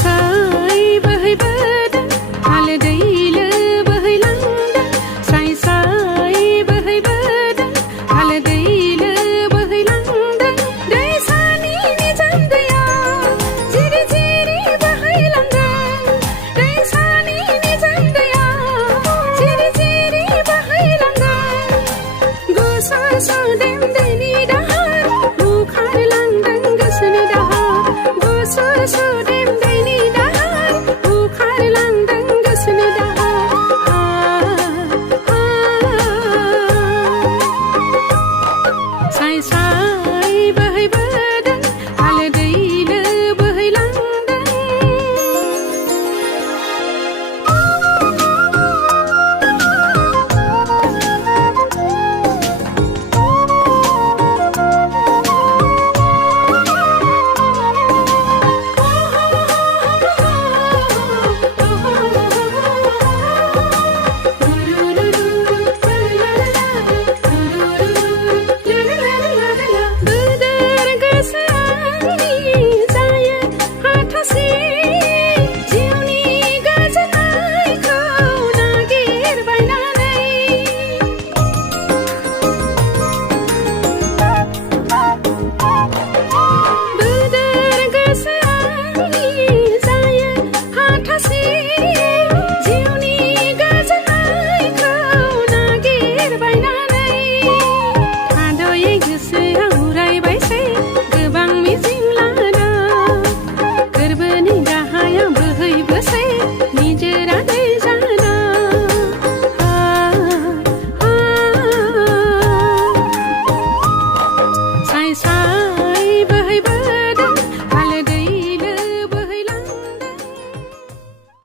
स्राय बोहैबोदों हालो दैलो बोहैलांदों स्राय स्राय बोहैबोदों हालो दैलो बोहैलांदों दैसानि निजोम दैयाव जिरि जिरि बोहैलांदों दैसानि निजोम दैयाव जिरि जिरि बोहैलांदों गुसु सुदेम दैनि दाहार बुखारलांदों गोसोनि दाहार गुसु सुदेम दैनि दाहार बुखारलांदों गोसोनि दाहार स्राय स्राय बोहैबोदों हालो दैलो बोहैलांदों बोदोर गोसोआंनि जायो हाथासे जिउनि गोजोननायखौ नागिरबायनानै